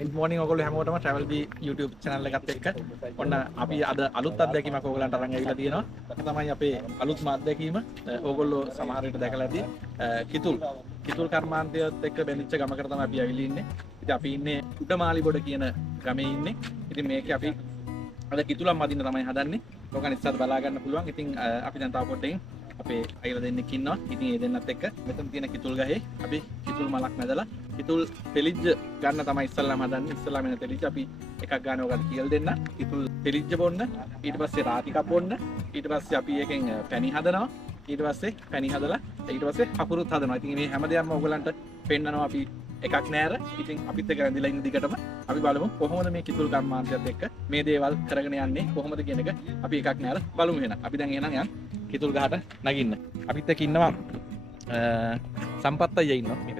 good morning ඔයගොල්ලෝ හැමෝටම travel bee YouTube channel එකත් එක්ක ඔන්න අපි අද අලුත් අත්දැකීමක් ඔයගලන්ට අරන් ඇවිල්ලා තියෙනවා. ඒක තමයි අපේ අලුත්ම අත්දැකීම. ඔයගොල්ලෝ සමහර විට දැකලා ඇති කිතුල් කර්මාන්තයත් එක්ක බැඳිච්ච ගමකට තමයි අපි ඇවිල්ලා ඉන්නේ. ඉතින් අපි ඉන්නේ උඩමාලිබොඩ කියන ගමේ ඉන්නේ. ඉතින් මේකේ අපි අද කිතුලක් මදින්න තමයි හදන්නේ. ඔයගොල්ලන් ඉස්සරහට බලා ගන්න පුළුවන්. ඉතින් අපි දැන් තව පොඩ්ඩකින් අපේ අයියලා දෙන්නෙක් ඉන්නවා. ඉතින් ඒ දෙන්නත් එක්ක මෙතන තියෙන කිතුල් ගහේ අපි කිතුල් මලක් නැදලා කිතුල් තෙලිජ්ජ ගන්න තමයි ඉස්සල්ලාම හදන්නේ. ඉස්සල්ලාම එන තෙලිජ්ජ අපි එකක් ගන්න ඔයගොල්ලන්ට කියලා දෙන්න. කිතුල් තෙලිජ්ජ බොන්න, ඊට පස්සේ රාතිකක් බොන්න, ඊට පස්සේ අපි එකෙන් පැණි හදනවා. ඊට පස්සේ පැණි හදලා ඊට පස්සේ හකුරුත් හදනවා. ඉතින් මේ හැමදේම ඔයගොල්ලන්ට පෙන්නනවා අපි එකක් නෑර. ඉතින් අපිත් එක්ක රැඳිලා ඉන්න දිගටම අපි බලමු කොහොමද මේ කිතුල් කර්මාන්තයත් එක්ක මේ දේවල් කරගෙන යන්නේ කොහොමද කියන එක අපි එකක් නෑර බලමු එහෙනම්. අපි දැන් එහෙනම් යන් කිතුල් ගහට නගින්න. අපිත් එක්ක ඉන්නවා සම්පත් අයියා ඉන්නවා මේක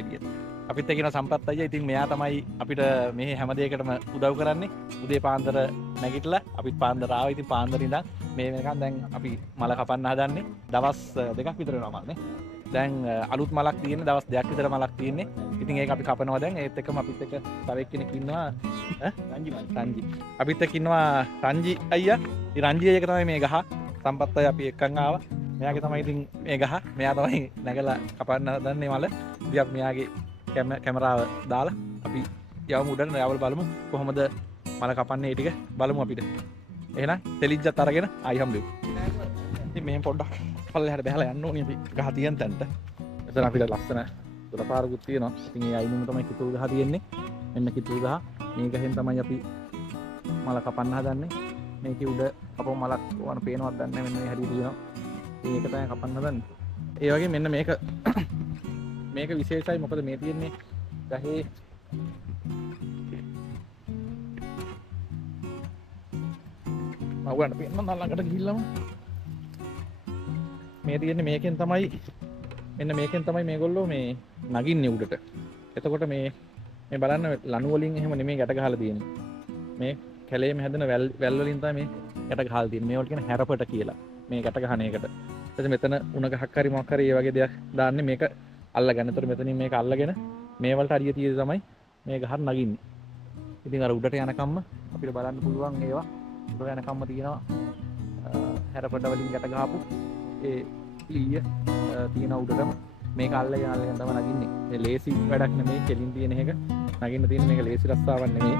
එළියට. අපිත් එක්ක ඉන්න සම්පත් අයියා. ඉතින් මෙයා තමයි අපිට මේ හැම දෙයකටම උදව් කරන්නේ. උදේ පාන්දර නැගිටලා අපිත් පාන්දර ආවා. ඉතින් පාන්දර ඉඳන් මේ වෙනකන් දැන් අපි මල කපන්න හදන්නේ. දවස් දෙකක් විතර වෙනවා මල්නේ. දැන් අලුත් මලක් තියෙන්නේ දවස් දෙකක් විතර මලක් තියෙන්නේ. ඉතින් ඒක අපි කපනවා දැන්. ඒත් එක්කම අපිත් එක්ක තව එක්කෙනෙක් ඉන්නවා රංජි. අපිත් එක්ක ඉන්නවා රංජි අයියා. ඉතින් රංජි අයියා තමයි මේ ගහ. සම්පත් අයියා අපි එක්කන් ආවා. මෙයාගේ තමයි ඉතින් මේ ගහ. මෙයා තමයි නැගලා කපන්න හදන්නේ මල. ඉතින් අපි මෙයාගේ කැමරාව දාලා අපි යවමු උඩට. යවල බලමු කොහොමද මල කපන්නේ ටික බලමු අපිට. එහෙනම් තෙලිජ්ජත් අරගෙන ආයි හම්බෙමු. ඉතින් මෙහෙම පොඩ්ඩක් පල්ලෙහාට බහලා යන්න ඕනේ අපි ගහ තියෙන තැනට. එතන අපිට ලස්සන දොරපාරකුත් තියෙනවා. ඉතින් ඒ අයිනෙම තමයි කිතුල් ගහ තියෙන්නේ. මෙන්න කිතුල් ගහ. මේ ගහෙන් තමයි අපි මල කපන්න හදන්නේ. මේකේ උඩ අපෝ මලක් වань පේනවත් දන්නේ නැහැ. මෙන්න මේ හරියට තියෙනවා. ඒක තමයි කපන්න හදන්නේ. ඒ වගේ මෙන්න මේක මේක විශේෂයි. මොකද මේ තියෙන්නේ ගහේ මවන්න පේන්න නම් ළඟට ගිහිල්ලාම මේ තියෙන්නේ මේකෙන් තමයි මෙන්න මේකෙන් තමයි මේගොල්ලෝ මේ නගින්නේ උඩට. එතකොට මේ බලන්න ලණු වලින් එහෙම නෙමෙයි ගැට ගහලා තියෙන්නේ. මේ කැලේම හැදෙන වැල් වලින් තමයි මේ ගැට ගහලා තියෙන්නේ. මේවට කියන හැරපට කියලා. මේ ගැට ගහන එකට. ඊට මෙතන උණ ගහක් හරි මොකක් හරි ඒ වගේ දෙයක් දාන්නේ මේක අල්ලගන්න. එතකොට මෙතනින් මේක අල්ලගෙන මේ වලට අඩිය තියදී තමයි මේ ගහට නගින්නේ. ඉතින් අර උඩට යනකම්ම අපිට බලන්න පුළුවන් ඒවා උඩ යනකම්ම තියෙනවා හැරපට වලින් ගැට ගහපු ඒ ලීය තියෙන උඩටම මේක අල්ලගෙන තමයි නගින්නේ. මේ ලේසි වැඩක් නෙමෙයි කෙලින් තියෙන එක. නගින්න තියෙන මේක ලේසි රස්සාවක් නෙමෙයි.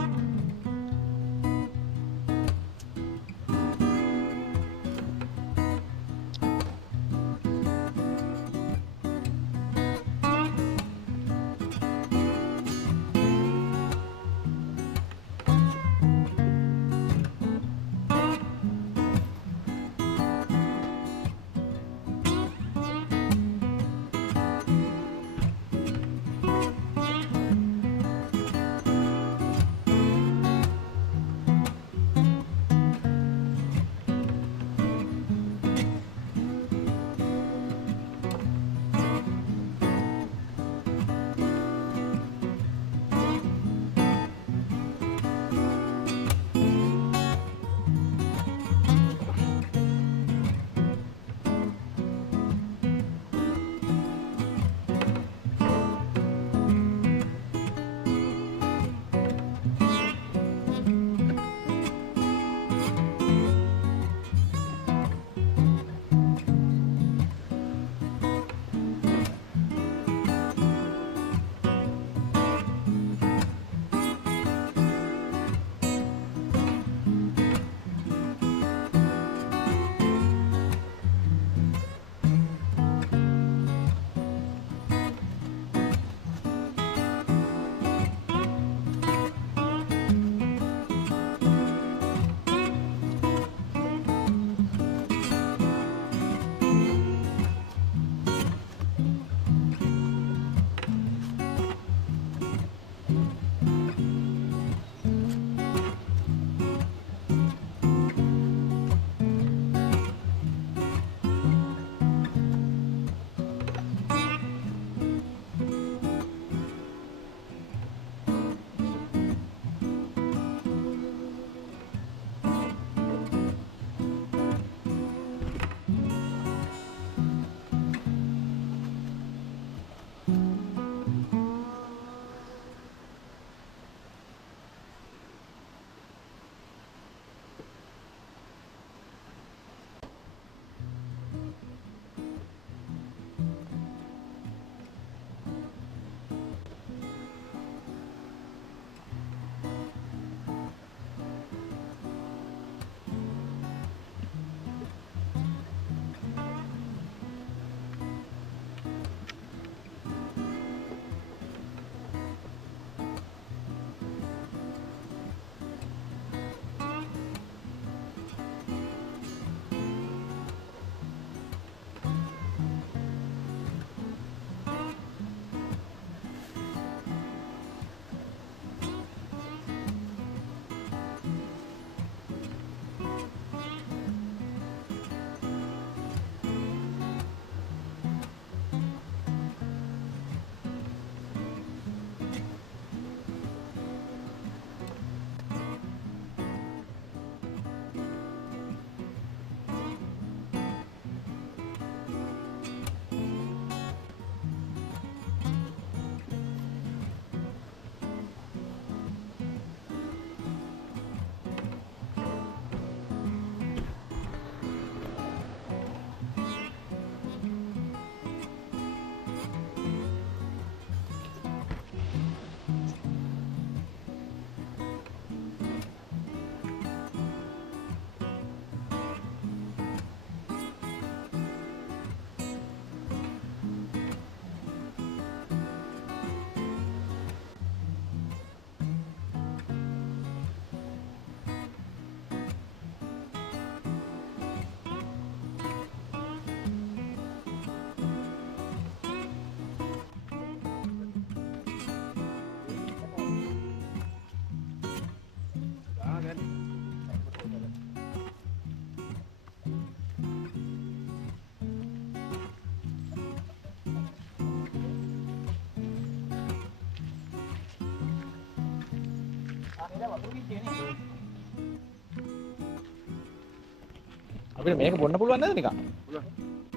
අපිට මේක බොන්න පුළුවන් නේද නිකන්?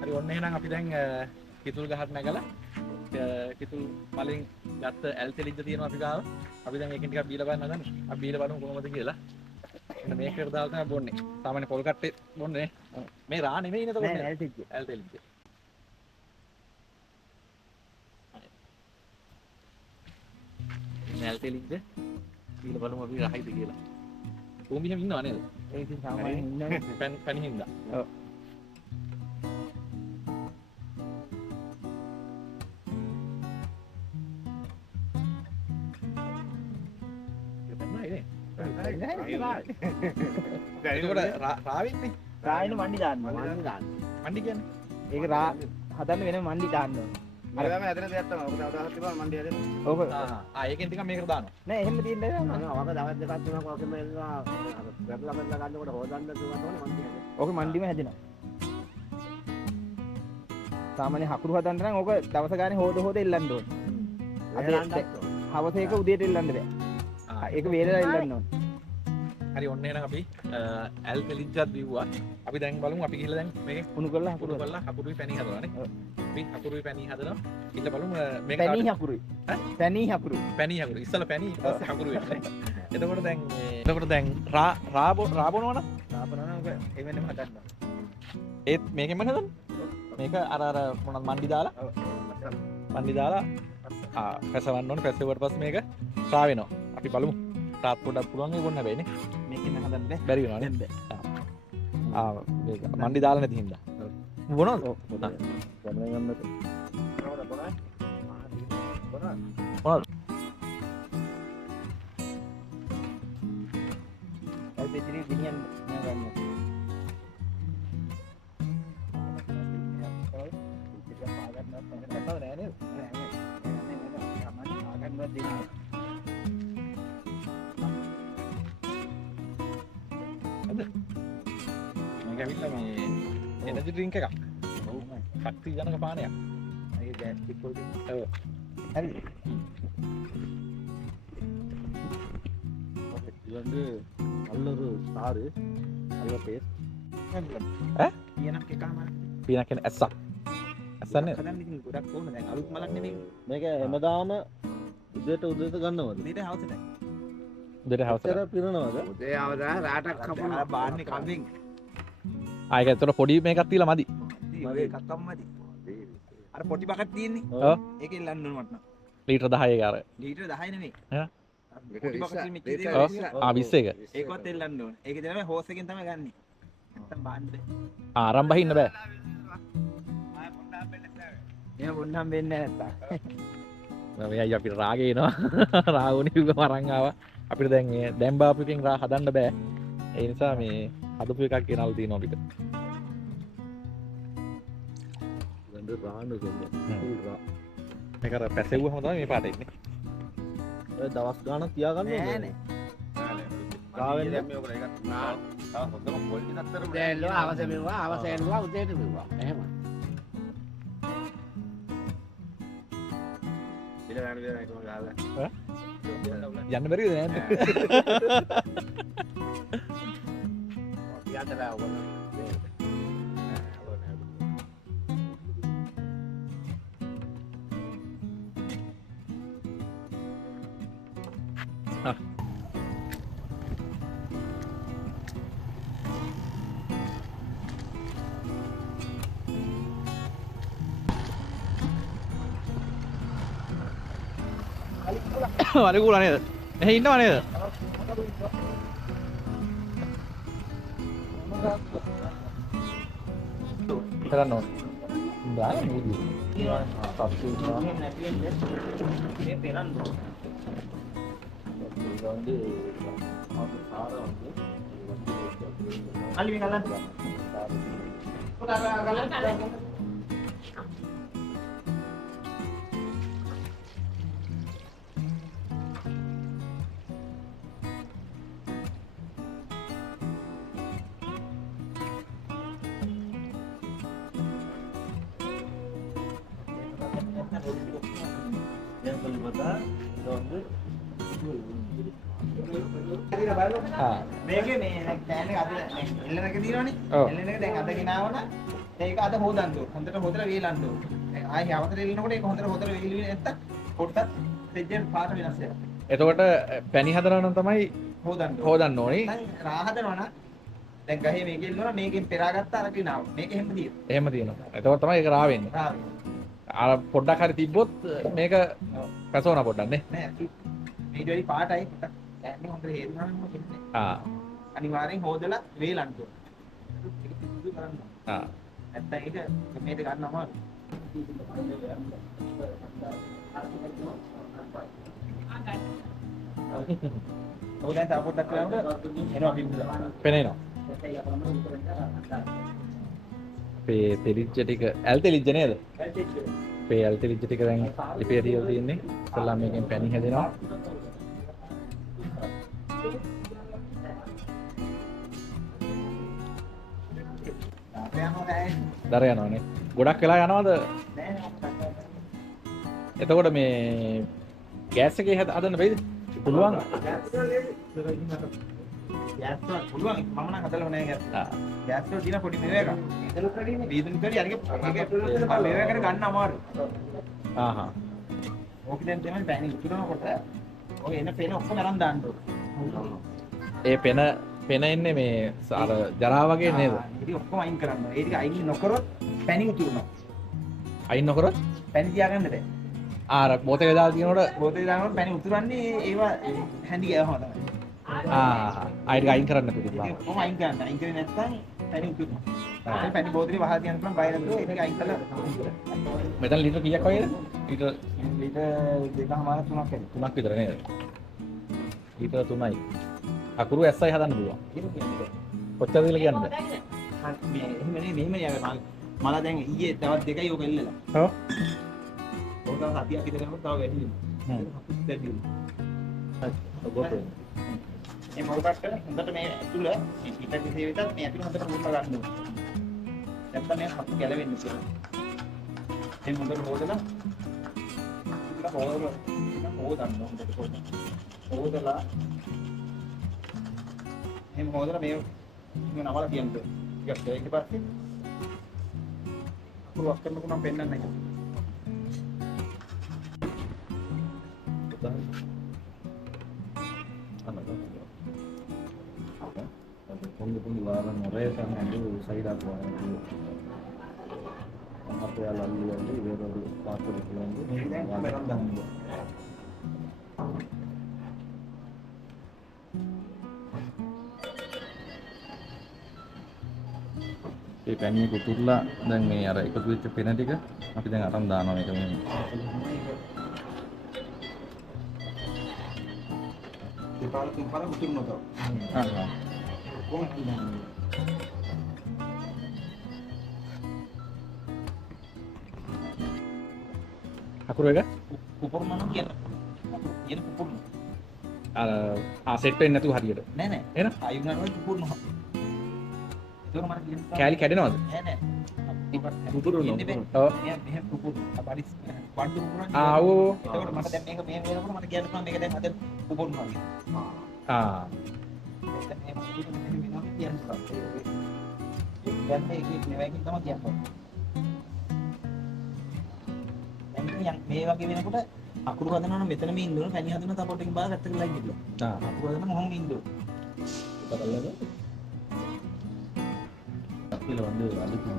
හරි ඔන්න එහෙනම් අපි දැන් කිතුල් ගහක් නැගලා කිතුල් වලින් ගත්ත ඇල්තෙලිද්ද තියෙනවා අපි ගාව. අපි දැන් ඒකෙන් ටිකක් බීලා බලන්න හදන්නේ. අපි බීලා බලමු කොහොමද කියලා. මෙන්න මේකට දාලා තමයි බොන්නේ. සාමාන්‍ය පොල් කට්ටේ බොන්නේ. මේ රා නෙමෙයි නේද බොන්නේ? ඇල්තෙලිද්ද. ඇල්තෙලිද්ද බීලා බලමු අපි රහයිද කියලා. කොහොම මෙහෙම ඉන්නව නේද? ඒක සාමාන්‍යයෙන් ඉන්නේ පැණි හින්දා. ඔව්. රාවෙන්නේ රායින මණ්ඩි දාන්න මණ්ඩි කියන්නේ ඒක රා හදන්න වෙන මණ්ඩි දාන්න අර තමයි ඇදෙන දෙයක් තමයි. ඔක දවස් තිබුණා මණ්ඩි ඇදෙන. ඕක ඒකෙන් ටිකක් මේකට දානවා නෑ එහෙම තියෙන්නේ මම අවක දවස් දෙකක් තුනක් ඔකෙම එනවා. අර පෙරලා ගන්නකොට හොදන්න දුවන්න ඕනේ මණ්ඩි ඇදෙන. ඕක මණ්ඩිම හැදෙනවා සාමාන්‍ය හකුරු හදන්න නම් ඕක දවස ගානේ හොද එල්ලන්න ඕනේ හවස එක උදේට එල්ලන්න බෑ ඒක වේලලා එල්ලන්න ඕනේ හරි ඔන්න එහෙනම් අපි ඇල්තෙලිද්දත් බිව්වා අපි දැන් බලමු අපි ගිහලා දැන් මේක උණු කරලා හකුරුයි පැණි හදනවානේ අපි හකුරුයි පැණි හදනවා ඊට බලමු මේක පැණි හකුරුයි පැණි හකුරු ඉස්සලා පැණි ඊට පස්සේ හකුරු වෙන්නේ එතකොට දැන් රා බොනවනම් ඕක එවෙනම හදන්න ඒත් මේකෙන් මම හදන්නේ මේක අර මොනවද මණ්ඩි දාලා පැසවන්න ඕනේ පැසෙවුවට පස්සේ මේක රා වෙනවා අපි බලමු තාත් පොඩක් පුළුවන් ඒ බොන්න බෑනේ මේකෙන් හදන්න බෑ බැරි වෙනවා නේද මේක මණ්ඩි දාලා නැති හින්දා බොනවද මොනවද ඒ දෙතිරි ගිනියන්න නෑ ගන්න මේක ඇවිල්ලා මේ එනර්ජි ඩ්‍රින්ක් එකක්. ඔව් මම. ශක්තිය ජනක පානයක්. ඒක ගෑස්ටික් වලට. ඔව්. හරි. வந்து நல்லொரு சாறு நல்ல டேஸ்ட் පියනක් එකම පීනක් කියන්නේ ඇස්සක්. ඇස්සන්නේ. හදන්න ඉතින් ගොඩක් ඕන දැන් අලුත් මලක් නෙමෙයි මේක හැමදාම උදේට ගන්නවද උදේට හවසට උදේට හවසට පිරනවද උදේ අවදා රාටක් කපනවා බාන්නේ කම්බෙන් ආයෙක ඇත්තට පොඩි මේකක් තියලා මදි. මගේ කක්කම් මදි අර පොඩි බකට් තියෙන්නේ ඔව්. ඒකෙන් ලන්න ඕන මට නම් ලීටර් 10 එක අර. ලීටර් 10 නෙමෙයි ඈ? පොඩි බකට් මෙච්චර ඔව්. තියෙන්නේ 20 එක. ඒකවත් එල්ලන්න ඕන ඒක තමයි හෝස් එකෙන් තමයි ගන්නෙ නැත්තම් බාන්න බෑ ආරම්භ බහින්න බෑ. එහෙම බොන්නම් වෙන්නේ නැත්තම් මෙයයි අපිට රාගේ එනවා. රාගුණි වරන් ආවා. අපිට දැන් මේ දැන් බාපු එකෙන් රා හදන්න බෑ. ඒ නිසා මේ හදපු එකක් ගෙනල්ලා තියෙනවා අපිට. வந்து ராணு சொல்லுவோம் මේක අර පැසෙව්වම තමයි මේ පාට එන්නේ. දවස් ගානක් තියාගන්න නෑ ඕනේ නෑ කාවෙන්ද දැල්ලුවා අවස මෙව්වා අවස එල්ලුවා උදේට මෙව්වා එහෙම යන්න බැරිද නේද? වලිකුලා නේද? එහෙ ඉන්නව නේද? කරන්න ඕන. දාන්න නේද? මේ පෙරන්න வந்து சாரை வந்து අලි මේ ගලන්න ஏன் சொல்லி பார்த்தா இதை வந்து මේකේ මේ කෑන් එක අද එල්ලන එක දිනවනේ. ඔව්. එල්ලන එක දැන් අද ගෙනාවන ඒක අද හොදන්න ඕන. හොඳට හොදලා වේලන්න ඕන. ආයෙ අවතර එල්ලනකොට ඒක හොඳට හොදලා වේලුවේ නැත්තම් පොඩ්ඩක් දෙජෙන් පාට වෙනස් වෙනවා. එතකොට පැණි හදනවා නම් තමයි හොදන්න ඕන. හොදන්න ඕනේ. දැන් රා හදනවා නම් දැන් ගහේ මේකේ ඉන්නවනම් මේකෙන් පෙරාගත්ත අර ගෙනාව. මේක එහෙම තියෙනවා. එහෙම තියෙනවා. එතකොට තමයි ඒක රා වෙන්නේ. රා අර පොඩ්ඩක් හරි තිබ්බොත් මේක පැසෝනා පොඩ්ඩක් නේ. නෑ. මේක වැඩි පාටයි. කෑන්නේ හොඳට හේතුනනම් මොකෙන්නේ. අනිවාර්යෙන් හොදලා වේලන්න ඕන. ඒක පිස්සු කරන්න. නැත්තම් ඒක මේක ගන්න අමාරුයි. ඔය දැන් තව පොඩ්ඩක් කරනකොට එනවා පිටුලා. පෙනෙනවා. අපේ තෙලිජ්ජ ටික ඇල් තෙලිජ්ජ නේද? අපේ ඇල් තෙලිජ්ජ ටික දැන් ලිපේ තියලා තියෙන්නේ. ඉස්සල්ලා මේකෙන් පැණි හැදෙනවා. දර යනවානේ. ගොඩක් වෙලා යනවද? එතකොට මේ ගෑස් එකේ හදන්න බැයිද? පුළුවන්. ගෑස් වල පුළුවන් මම නම් හදලා නැහැ ගෑස්. ගෑස් වල තියෙන පොඩි මේව එකක්. බීදුන් කරි අරගේ මේව කර ගන්න අමාරුයි. ඕක දැන් තමයි පැණි උතුරනකොට ඔය එන පෙන ඔක්කොම අරන් දාන්න ඕනේ. ඒ පෙන එන්නේ මේ අර ජරා වගේ නේද? ඉතින් ඔක්කොම අයින් කරන්න. ඒ ටික අයින් නොකරොත් පැණි උතුරනවා. අයින් නොකරොත් පැණි තියාගන්න බෑ. අර බෝතලේ දාලා තියෙනකොට බෝතලේ දානකොට පැණි උතුරන්නේ ඒවා හැඳි ගෑවම තමයි. අයින් අයින් කරන්න පුළුවන්. ඉතින් ඔක්කොම අයින් කරන්න. අයින් කරේ නැත්නම් පැණි උතුරනවා. ඒ පැණි බෝතලේ වහලා තියන්න පුළුවන් බය නැතුව ඒක අයින් කරලා. මෙතන ලීටර් කීයක් වගේද? ලීටර් 2.5 3ක් තුනක් විතර නේද? ලීටර් 3යි. අකුරු ඇස්සයි හදන්න පුළුවන්. කොච්චරද කියලා කියන්න බෑ. මේ එහෙම නෙමෙයි මෙහෙම යාවේ මල දැන් ඊයේ තවත් දෙකයි ඕක එල්ලලා. ඔව්. ඕක තව සතියක් විතර යනකොට තව වැඩි වෙනවා. හකුස් වැඩි වෙනවා. මේ මොකක්ද හොඳට මේ ඇතුළ පිට විසේ විතර මේ ඇතුළ හොඳට පුරලා ගන්න ඕනේ. නැත්නම් මේ හපු ගැලවෙන්නේ කියලා. මේ හොඳට හොදලා හොදන්න හොඳට හොදලා එහෙම හොදලා මේ නවලා තියන්න. ඊට පස්සේ පුරවක් කරනකොට නම් පෙන්නන්න නැහැ. பொங்கி வாரம் நிறைய சமயம் வந்து சைடாக போவாங்க அம்மாப்பையால் அள்ளி வந்து வேறொரு பாத்திரத்தில் வந்து ඒ පැණිය කුතුල්ලා දැන් මේ අර එකතු වෙච්ච පෙන ටික අපි දැන් අරන් දානවා මේක මේ. දෙපාර තුන්පාර උතුරනවා තව. කොහොමද අකුරු එක කුපුරුනවා නම් කියන කුපුරුන. අර සෙට් වෙන්නේ නැතුව හරියට. නෑ නෑ. එහෙනම් ආයුනාරෝ කුපුරුනවා. ඒක මට කියන්න. කෑලි කැඩෙනවද? නෑ නෑ. කුපුරුනවා. ඔව්. මෙහෙම කුපුරු. අපරි වඩු කුපුරන්නේ. ආවෝ. ඒකට මට දැන් මේක මෙහෙම වෙනකොට මට කියන්න පුළුවන් මේක දැන් හද කුපුරුනවා කියලා. දැන් මේ කුපුරු මෙහෙම වෙනවා කියන්න පුළුවන්. දැන් මේකේ නෙවෙයිකින් තමයි කියන්නේ. දැන් මේ වගේ වෙනකොට අකුරු හදනවා නම් මෙතනම ඉන්න ඕන. පැණි හදන තව පොඩකින් බාර ගත්ත කියලා ඉන්න. අකුරු හදන මොහොම ඉන්න ඕන. கீழே வந்து அழுத்தி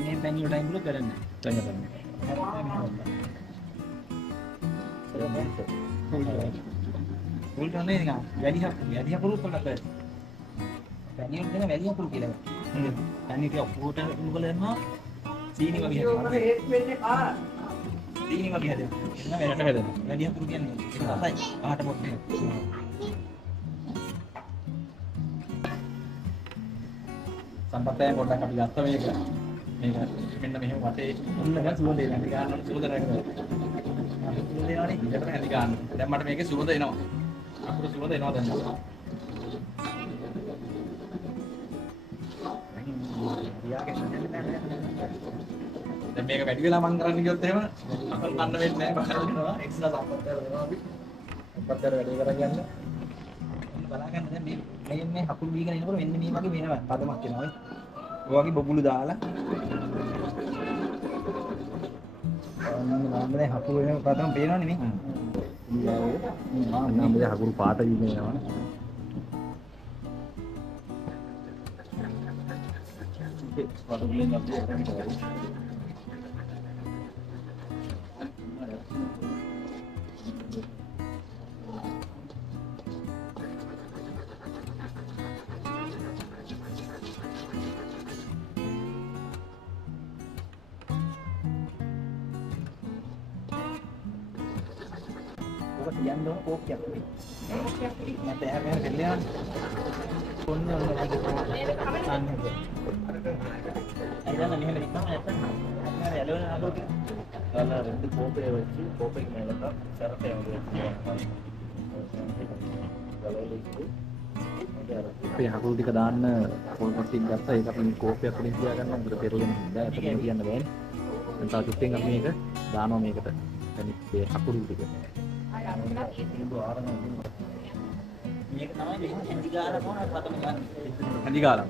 මේ පැණි වලට අයින් කරන්නේ. දැන් ගන්න. උල්ට නේ නිකන් වැඩි හකුරු කරලා කරේ. පැණි වල දෙන වැඩි හකුරු කියලා. පැණි ටික ඔක්කොට උණු කරලා යනවා. සීනි වගේ හදනවා. ඒක වෙන්නේ පාර. සීනි වගේ හදනවා. එන්න වැඩට හදනවා. වැඩි හකුරු කියන්නේ ඒක තමයි. ආහට පොත් නේ. සම්පත්තයන් පොඩ්ඩක් අපි ගත්තා මේක. මේක මෙන්න මෙහෙම වටේ ඔන්න දැන් සුවඳ එනවා. ඇඳි ගන්න සුවඳ නැගනවා. අපි සුවඳ එනවනේ. ඊට ඇඳි ගන්න. දැන් මට මේකේ සුවඳ එනවා. අකුරු සුවඳ එනවා දැන්. දැන් මේක වැඩි වෙලා මං කරන්න ගියොත් එහෙම අකල් ගන්න වෙන්නේ නැහැ. බකල් වෙනවා. එක්ස්ට්‍රා සම්පත්තය දෙනවා අපි. සම්පත්තය වැඩි කරගන්න. බලාගන්න දැන් මේ හකුරු දීගෙන එනකොට මෙන්න මේ වගේ වෙනවා පදමක් එනවා ඔය. ඔය වගේ බබුලු දාලා නම් දැන් හකුරු වෙන පදම පේනවනේ මේ. නම් මේ හකුරු පාට වීම යනවා. ඔක තියන්න ඕන කෝප්පියක් නේ. නැත්නම් එහා මෙහා දෙන්න යනවා. කොන්න ඔන්න අන්න. අයියලා මෙහෙම ඉක්මම නැත්නම් අර ඇලවෙන අගොත් අలా ரெண்டு கோப்பையை வச்சு கோப்பைக்கு மேலே தான் சிரட்டையை வந்து අපි හකුරු ටික දාන්න පොල් පොට්ටික් ගත්තා. ඒක අපි කෝපයක් උඩින් තියාගන්න උඩ පෙරලෙන්න බෑ. ඒක මෙහෙම තියන්න බෑනේ. දැන් තව චුට්ටෙන් අපි මේක දානවා මේකට. يعني මේ හකුරු ටික. මේක තමයි මේ ඇඳි ගාලා මොන පදම ගන්න. ඇඳි ගාලා.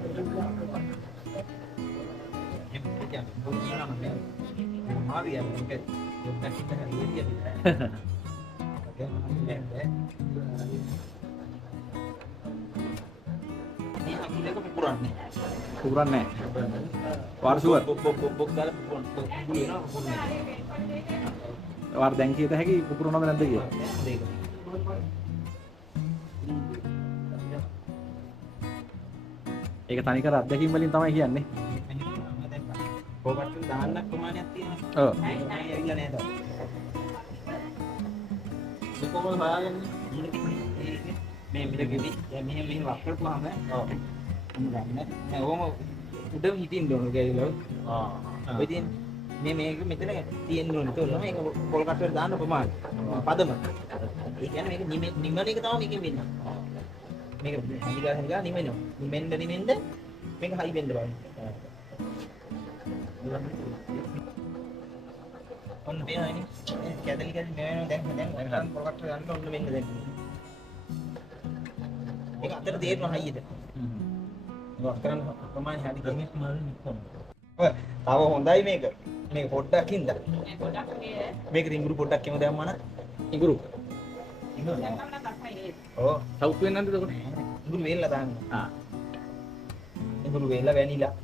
හරියම මේක දෙන්නකින් හරියට මේ අකිලක පුපුරන්නේ. පුරන්නේ වාර්ෂුව. බොක් දාලා පුපුරනවා. වාර දැන් කීයද හැකි පුපුරනවද නැද්ද කියලා. දෙක. ඒක තනිකර අත්දැකීම් වලින් තමයි කියන්නේ. කොහොමද දාන්න ප්‍රමාණයක් තියෙනවා. ඔව්. ඇවිල්ලා නේද? කොහොමද හොයාගන්නේ? මේ මිලකෙදි දැන් මෙහෙම වක් කරපුවාම ඔව්. ගන්න. නෑ ඕම උඩ හිටින්න ඕන ගෑවිලා. ඔය තියෙන මේක මෙතන තියෙන්න ඕනේ. තෝරන මේක පොල් කට්ටුවට දාන්න ප්‍රමාණය. පදම. ඒ කියන්නේ මේක නිමන එක තමයි මේකෙන් වෙන්නේ. මේක හදිගා නිමෙනවා. නිමෙන්න මේක හයි වෙන්න බෑ. ඔන්න පේනවනේ. කැදලි මේ දැන් පොල් කට්ටුවට දාන්න ඔන්න මෙන්න දැන්. ඒක අතර තේරෙනවා හයියට. වක් කරන ප්‍රමාණය හරි කෙනෙක් මාළු නිකන්. ඔය තව හොඳයි මේක. මේක පොඩ්ඩක් ඉඳලා. මේක ඉඟුරු පොඩ්ඩක් එමු දැම්මම නම් ඉඟුරු. ඔව්. සවුත් වෙන්නේ නැද්ද එතකොට? ඉඟුරු වේලලා දාන්න. ආ. ඉඟුරු වේලලා වැනිලා.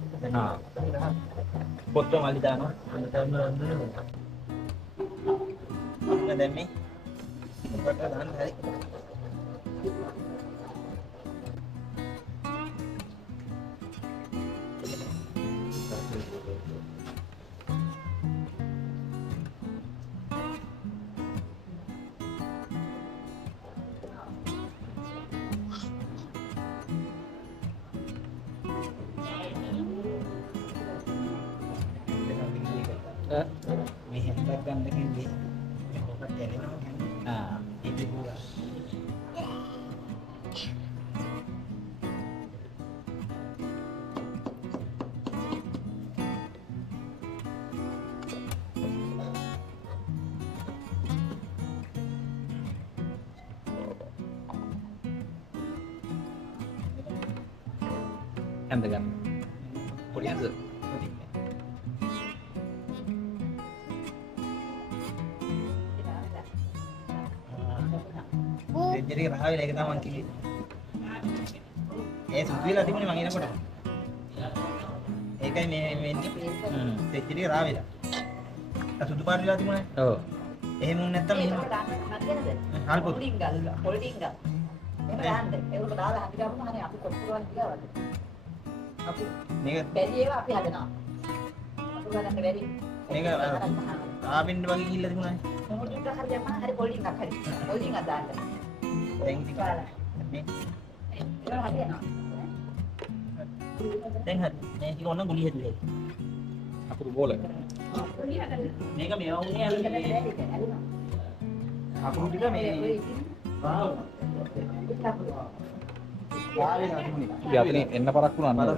ආ. පොත්ත මල්ලි දානවා. අන්න දැන් මේ පොඩ්ඩක් දාන්න හරි. මේ හැන්දක් ගන්න කෙන්නේ මේ කොකට ඇලෙනවා. ආ. ඒක පුරා. ඇඳ ගන්න. පොඩි ඇඳ. දෙජ්ජරේ රහ වෙලා ඒක තමයි මං කිව්වේ. ඒ සුදු වෙලා තිබුණේ මං එනකොට. ඒකයි මේ වෙන්නේ. දෙජ්ජරේ රහ වෙලා. සුදු පාට වෙලා තිබුණේ. ඔව්. එහෙම වුණ නැත්තම් එහෙම. හල් පොත්. පොලිටිංගල්. එහෙම දාන්න. ඒක දාලා හරි ගමු අනේ අපි කොටුරුවන් කියලාද? අපි මේක බැරි ඒවා අපි හදනවා. අපි ගන්න බැරි. මේක ආවෙන්න වගේ ගිහිල්ලා තිබුණානේ. මොකටද හරි දැම්මම හරි පොලිටිංගක් හරි. පොලිටිංගක් දාන්න. දැන් ඉතින් මේ ඒක හරියනවා. දැන් හරි. මේ ටික ඕන ගුලි හැදුවේ. අකුරු බෝල. මේක මේවා උනේ අර අකුරු ටික මේ ආවේ නැතුනේ. ඉතින් අතන එන්න පරක් වුණා නේද?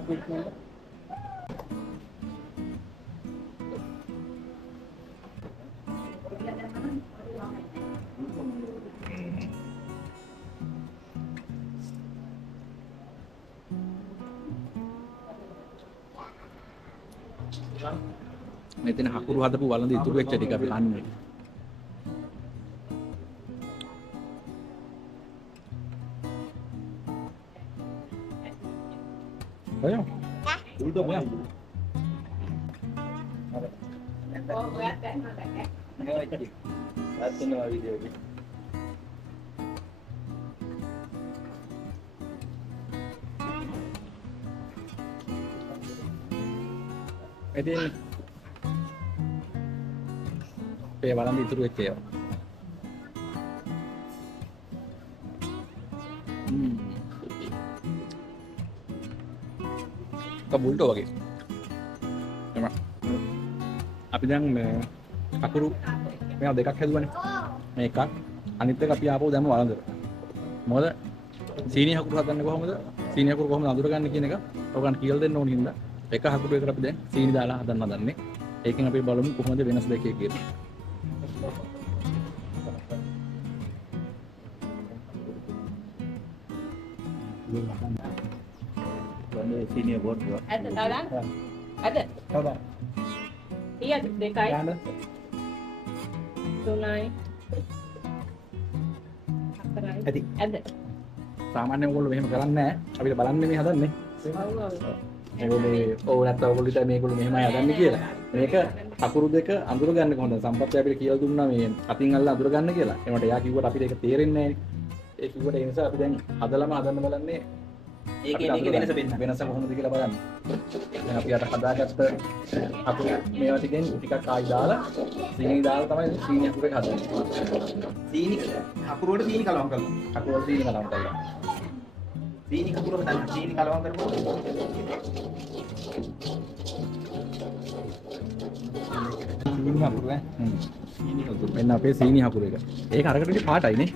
මෙතන හකුරු හදපු වළඳ ඉතුරු වෙච්ච ටික අපි කන්නේ. අයියෝ. උඩ මොනවා? ඉතින් ඒ වළඳ ඉතුරු වෙච්ච ඒවා. කබුල්ටෝ වගේ. එම අපි දැන් මේ අකුරු මේවා දෙකක් හැදුවානේ. මේකක් අනිත් එක අපි ආපහු දැම්ම වළඳට. මොකද සීනි හකුරු හදන්නේ කොහොමද? සීනි හකුරු කොහොමද අඳුරගන්නේ කියන එක ඔයගොල්ලන් කියලා දෙන්න ඕන හින්දා එක හකුරුවකට අපි දැන් සීනි දාලා හදන්න හදන්නේ. ඒකෙන් අපි බලමු කොහොමද වෙනස් දෙකේ කියලා. වන්නේ සීනියර් බෝඩ් එක. Ada tahu kan? Ada. හදා. Iya, dekai. යන්න. Tunai. ඇති. Ada. සාමාන්‍යයෙන් ඔයගොල්ලෝ මෙහෙම කරන්නේ නැහැ. අපිට බලන්නේ මේ හදන්නේ. ඒගොල්ලෝ ඕව නැත්නම් ඔයගොල්ලෝ හිතා මේගොල්ලෝ මෙහෙමයි හදන්නේ කියලා. මේක අකුරු දෙක අඳුර ගන්න කොහොමද? සම්පත්‍ය අපිට කියලා දුන්නා මේ අතින් අල්ල අඳුර ගන්න කියලා. ඒකට එයා කිව්වට අපිට ඒක තේරෙන්නේ නැහැ. ඒ කිව්වට ඒ නිසා අපි දැන් හදලම හදන්න බලන්නේ. ඒකේ වෙනස වෙන්න. වෙනස කොහොමද කියලා බලන්න. දැන් අපි අර හදාගත්ත අකුරු මේවා ටිකෙන් ටිකක් ආයි දාලා සීනි දාලා තමයි සීනි අකුරු එක හදන්නේ. සීනි අකුරු වලට සීනි කලවම් කරනවා. අකුරු වල සීනි කලවම් කරලා. සීනි අකුරු හදන්න සීනි කලවම් කරනවා. සීනි අකුරු සීනි අකුරු. මෙන්න අපේ සීනි අකුරු එක. ඒක අරකට වඩා පාටයි නේ.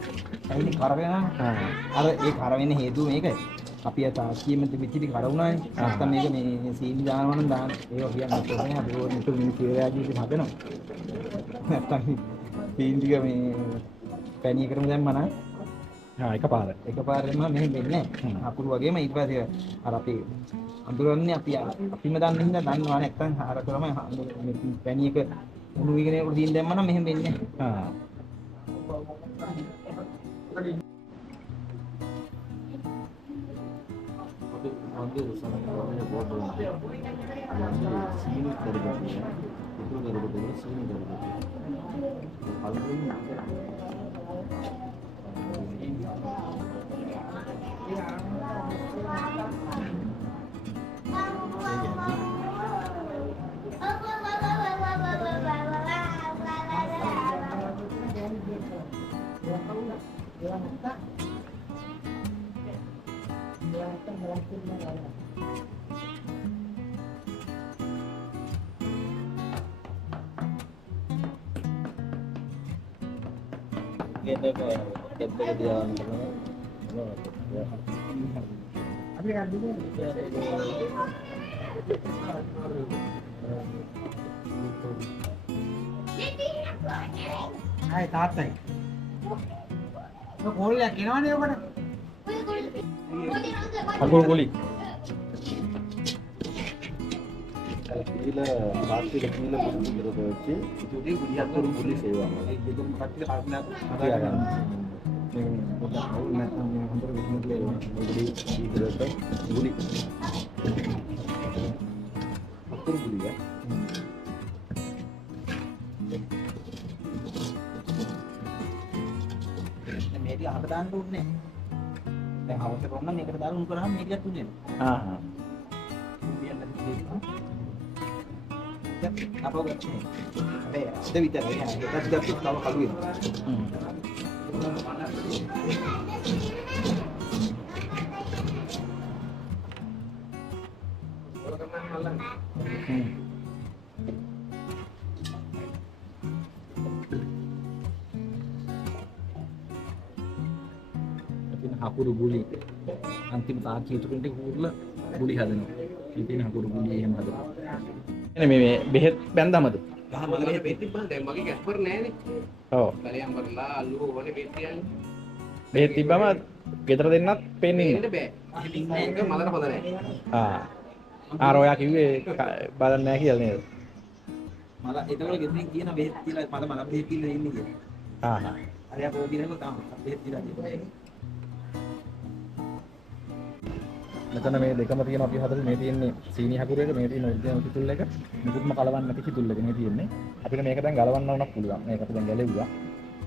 ඇයි කර වෙනා? අර ඒ කර වෙන්න හේතුව මේකයි. අපි අත ආසියෙම තිබිච්ච ටික කර වුණානේ. නැත්තම් මේක මේ සීනි දානවා නම් දාන්න. ඒක කියන්නේ කොහොමද? අපි ඕන නිතර මිනි කියලා ජීවිතේ හදනවා. නැත්තම් සීනි ටික මේ පැණි එකටම දැම්මා නම් එකපාරටම මෙහෙම වෙන්නේ නැහැ. අකුරු වගේම ඊට පස්සේ අර අපි අඳුරන්නේ අපිම දන්න හින්දා දන්නවා නැත්තම් අර කරම පැණි එක උණු වීගෙන උඩ දින් දැම්මා නම් මෙහෙම වෙන්නේ නැහැ. Hai තාත්තයි. ඔය කෝල්ලයක් එනවනේ ඔකට. අකුරු ගොලි. ఇలా పార్టీల కింద ముందు వచ్చి ඉතින් ගුලියක් කරු ගුලි సేవా ඒ දෙතුන් කට්ටිය කල්පනා හදාගන්න. මේ පොඩ්ඩක් අවුල් නැත්නම් මේ හොඳට විශ්මකලේ මුලදී ඊතරට ගුලි අකුරු ගුලිය මේ ටික අහකට දාන්න ඕනේ. දැන් අවශ්‍ය කරන මේකට දාලා උන් කරාම මේ ටිකක් තුනේ. අපෝ ගත්තේ. මේ අද විතරයි නේද? ඒකත් ගත්තොත් තව කළු වෙනවා. ඉතින් හකුරු ගුලි අන්තිම තාක්ෂි ඉතුරුන්ට ඌර්ලා ගුලි හදනවා. ඉතින් හකුරු ගුලි එහෙම හදනවා. එනේ මේ බෙහෙත් බැන්දාමද? ගහ මලේ බෙහෙත් බං දැන් මගේ ගැස්පර් නෑනේ. ඔව්. බලයන් වරලා අල්ලුව ඕනේ බෙහෙත් යන්නේ. බෙහෙත් තිබ්බම ගෙදර දෙන්නත් පේන්නේ ඉන්න බෑ. ඉතින් මේක මලට හොඳ නෑ. ආ ඔයා කිව්වේ බලන්නේ නැහැ කියලා නේද? මල ඒතකොට ගෙදරින් කියන බෙහෙත් කියලා මල බෙහෙත් කියලා ඉන්නේ කියලා. ආ හරි අපෝ කියනකොට තාම බෙහෙත් කියලා දෙන්නේ. මෙතන මේ දෙකම තියෙනවා අපි හදලා මේ තියෙන්නේ සීනි හකුරු එක මේ තියෙන ඔරිජිනල් කිතුල් එක මුකුත්ම කලවන්න නැති කිතුල් එක මේ තියෙන්නේ අපිට මේක දැන් ගලවන්න උනක් පුළුවන් මේක අපි දැන් ගැලෙව්වා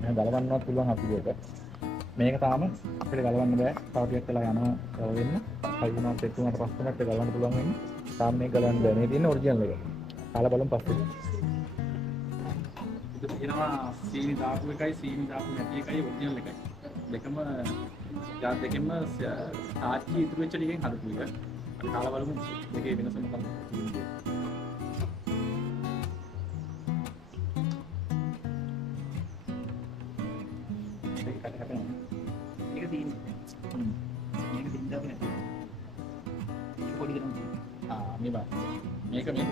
මේක ගලවන්නවත් පුළුවන් හකුරු එක මේක තාම අපිට ගලවන්න බෑ තව ටිකක් වෙලා යනවා ගල වෙන්න හයි වුණාට සෙට් වුණාට පස්සේ අපිට ගලවන්න පුළුවන් වෙන්නේ තාම මේක ගලවන්න බෑ මේ තියෙන්නේ ඔරිජිනල් එක කාලා බලමු පස්සේ ඒක තියෙනවා සීනි දාපු එකයි සීනි දාපු නැති එකයි ඔරිජිනල් එකයි දෙකම යාත් දෙකෙන්ම තාච්චි ඉතුරු වෙච්ච ටිකෙන් හදපු එක. අපි කාලා බලමු දෙකේ වෙනස මොකක්ද කියන්නේ. ඒක කට කපනවා. මේක තියෙන්නේ. මේක තින්දා අපි නැති. ඒක පොඩි කරනවා. මේ බා. මේක මේ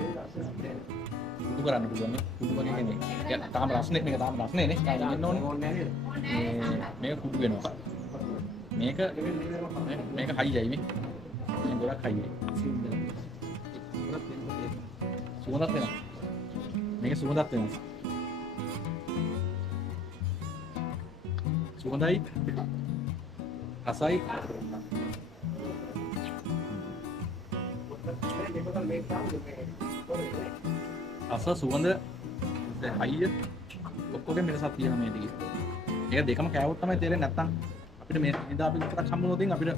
කුඩු කරන්න පුළුවන් නේ. කුඩු වගේ කෙනෙක්. ඒක තාම රස්නේ මේක තාම රස්නේ නේ. කාගෙන ඉන්න ඕනේ. ඕනේ නෑ නේද? මේක කුඩු වෙනවා. මේක හයියයි මේ. මේ ගොඩක් හයියයි. සුවඳක් වෙනවා. මේක සුවඳක් වෙනවා. සුවඳයි රසයි රස සුවඳ හයිය ඔක්කොගෙම වෙනසක් තියෙනවා මේ ටිකේ. මේක දෙකම කෑවොත් තමයි තේරෙන්නේ නැත්තම් අපිට මේ ඉඳා අපි විතරක් හම්බුනොත් අපිට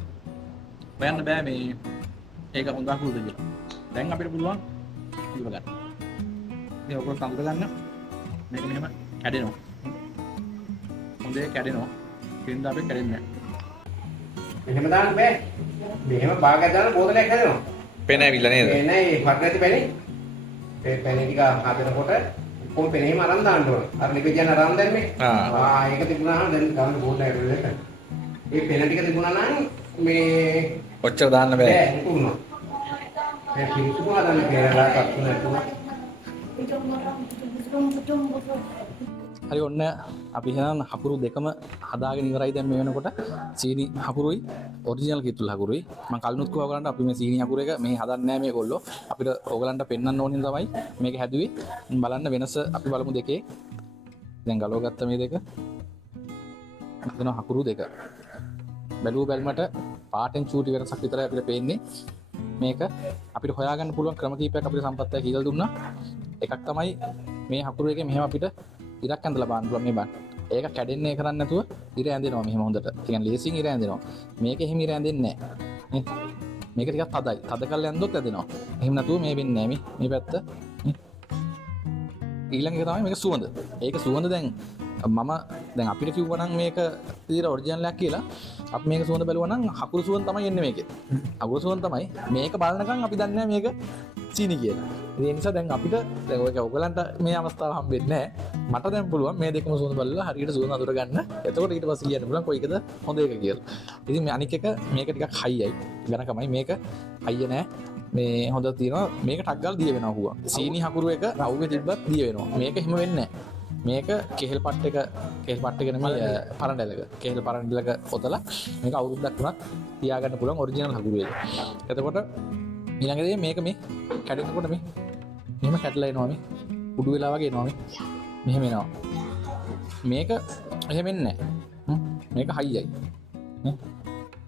හොයන්න බෑ මේ ඒක හොඳ අකුරුද කියලා. දැන් අපිට පුළුවන් ඉව ගන්න. මේ ඔක්කොම තඳුර ගන්න. මේක මෙහෙම කැඩෙනවා. හොඳේ කැඩෙනවා. පින්දා අපි කැඩෙන්නේ නැහැ. මෙහෙම දාන්න බෑ. මෙහෙම භාගයක් දාන බෝතලයක් හැදෙනවා. පෙන ඇවිල්ලා නේද? එනේ හරි නැති පැණි. ඒ පැණි ටික හදනකොට කොම් පැණි එහෙම අරන් දාන්න ඕන. අර ලිපියන් අරන් දැම්මේ. ඒක තිබුණාම දැන් ගන්න බෝතලයක් වෙලෙක. ඒ පෙන ටික තිබුණා නම් මේ ඔච්චර දාන්න බෑ. උණා. ඒ පිරිසුදු හදන්න කියලා කප්පු නැතුව. හරි ඔන්න අපි එහෙනම් හකුරු දෙකම හදාගෙන ඉවරයි දැන් මේ වෙනකොට සීනි හකුරුයි ඔරිජිනල් කිතුල් හකුරුයි මම කලිනුත් කිව්වා ඔයගලන්ට අපි මේ සීනි හකුරු එක මේ හදන්නේ නැහැ මේගොල්ලෝ අපිට ඔයගලන්ට පෙන්වන්න ඕනේ තමයි මේක හැදුවේ බලන්න වෙනස අපි බලමු දෙකේ දැන් ගලව ගත්ත මේ දෙක මෙතන හකුරු දෙක බැලුව බැලමට පාටෙන් චූටි වෙනසක් විතරයි අපිට පේන්නේ මේක අපිට හොයාගන්න පුළුවන් ක්‍රම කීපයක් අපිට සම්පත්තය කියලා දුන්නා එකක් තමයි මේ හකුරු එකේ මෙහෙම අපිට ඉරක් ඇඳලා බලන්න පුළුවන් මේ බලන්න. ඒක කැඩෙන්නේ කරන්නේ නැතුව ඉර ඇඳෙනවා මෙහෙම හොඳට. ඒ කියන්නේ ලේසියෙන් ඉර ඇඳෙනවා. මේක එහෙම ඉර ඇඳෙන්නේ නැහැ. මේක ටිකක් තදයි. තද කරලා ඇඳුත් ඇදෙනවා. එහෙම නැතුව මේ වෙන්නේ නැහැ මේ පැත්ත. ඊළඟ එක තමයි මේක සුවඳ. ඒක සුවඳ දැන් මම දැන් අපිට කිව්වා නම් මේක తీර ඔරිජිනල් එකක් කියලා. අපි මේක සුවඳ බැලුවා නම් හකුරු සුවඳ තමයි එන්නේ මේකේ. හකුරු සුවඳ තමයි. මේක බලනකම් අපි දන්නේ නැහැ මේක සීනි කියලා. ඒ නිසා දැන් අපිට දැන් ඔයක ඔයගලන්ට මේ අවස්ථාව හම්බෙන්නේ නැහැ. මට දැන් පුළුවන් මේ දෙකම සුවඳ බලලා හරියට සුවඳ අඳුර ගන්න. එතකොට ඊට පස්සේ කියන්න පුළුවන් කොයි එකද හොඳ එක කියලා. ඉතින් මේ අනික් එක මේක ටිකක් හයියයි. වෙනකමයි මේක හයිය නෑ. මේ හොඳ තියෙනවා මේක ටක් ගාලා දිය වෙනවා හුවා. සීනි හකුරු එක අවුවේ තිබ්බත් දිය වෙනවා. මේක එහෙම වෙන්නේ නැහැ. මේක කෙහෙල් පට් එක නෙමෙයි පරණඩලක. කෙහෙල් පරණඩලක පොතලා මේක අවුරුද්දක් වුණත් තියාගන්න පුළුවන් ඔරිජිනල් හකුරු එක. එතකොට ඊළඟ දේ මේක මේ කැඩෙනකොට මේ මෙහෙම කැඩලා එනවා මේ උඩු වෙලා වගේ එනවා මේ මෙහෙම එනවා. මේක එහෙම එන්නේ නැහැ. මේක හයියයි.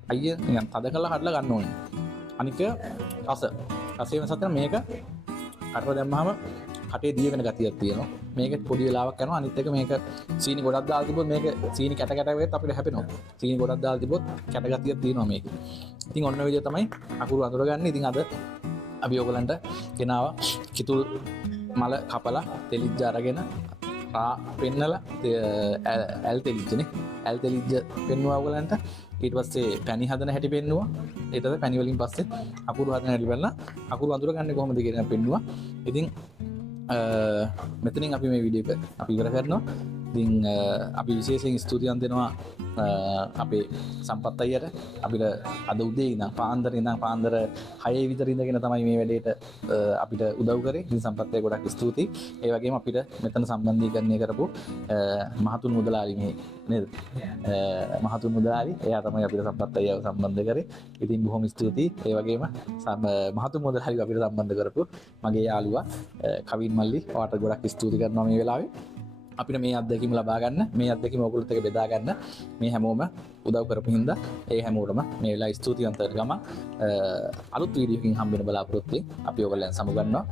හයිය නිකන් තද කරලා හදලා ගන්න ඕනේ. අනික රස වෙනසක් තියෙනවා මේක අරව දැම්මහම කටේ දිය වෙන ගතියක් තියෙනවා. මේක පොඩි වෙලාවක් යනවා. අනිත් එක මේක සීනි ගොඩක් දාලා තිබ්බොත් මේක සීනි කැට කැට වෙත් අපිට හැපෙනවා. සීනි ගොඩක් දාලා තිබ්බොත් කැට ගතියක් තියෙනවා මේක. ඉතින් ඔන්න ඔය විදිහ තමයි අකුරු අඳුරගන්නේ. ඉතින් අද අපි ඔයගලන්ට ගෙනාවා කිතුල් මල කපලා තෙලිජ්ජ අරගෙන රා පෙන්නලා ඇල් තෙලිච්චනේ ඇල් තෙලිච්ච පෙන්නුවා ඔයගලන්ට ඊට පස්සේ පැණි හදන හැටි පෙන්නුවා ඊට පස්සේ පැණි වලින් පස්සේ අකුරු හදන හැටි බලලා අකුරු අඳුර ගන්න කොහොමද කියලා පෙන්නුවා ඉතින් මෙතනින් අපි මේ වීඩියෝ එක අපි ඉවර කරනවා ඉතින් අපි විශේෂයෙන් ස්තුතිවන්ත වෙනවා අපේ සම්පත් අයියට අපිට අද උදේ ඉඳන් පාන්දර ඉඳන් පාන්දර 6 විතර ඉඳගෙන තමයි මේ වැඩේට අපිට උදව් කරේ. ඉතින් සම්පත් අයියට ගොඩක් ස්තුතියි. ඒ වගේම අපිට මෙතන සම්බන්ධීකරණය කරපු මහතුන් මුදලාලි මේ නේද? මහතුන් මුදලාලි එයා තමයි අපිට සම්පත් අයියව සම්බන්ධ කරේ. ඉතින් බොහොම ස්තුතියි. ඒ වගේම මහතුන් මුදලාලි අපිට සම්බන්ධ කරපු මගේ යාළුවා කවින් මල්ලි ඔයාට ගොඩක් ස්තුති කරනවා මේ වෙලාවේ. අපිට මේ අත්දැකීම ලබා ගන්න මේ අත්දැකීම ඔයගොල්ලොත් එක්ක බෙදා ගන්න මේ හැමෝම උදව් කරපු හින්දා ඒ හැමෝටම මේ වෙලාව ස්තුතිවන්ත වෙනවා අලුත් වීඩියෝකින් හම්බ වෙන බලාපොරොත්තු වෙමින් අපි ඔයගොල්ලන් සමුගන්නවා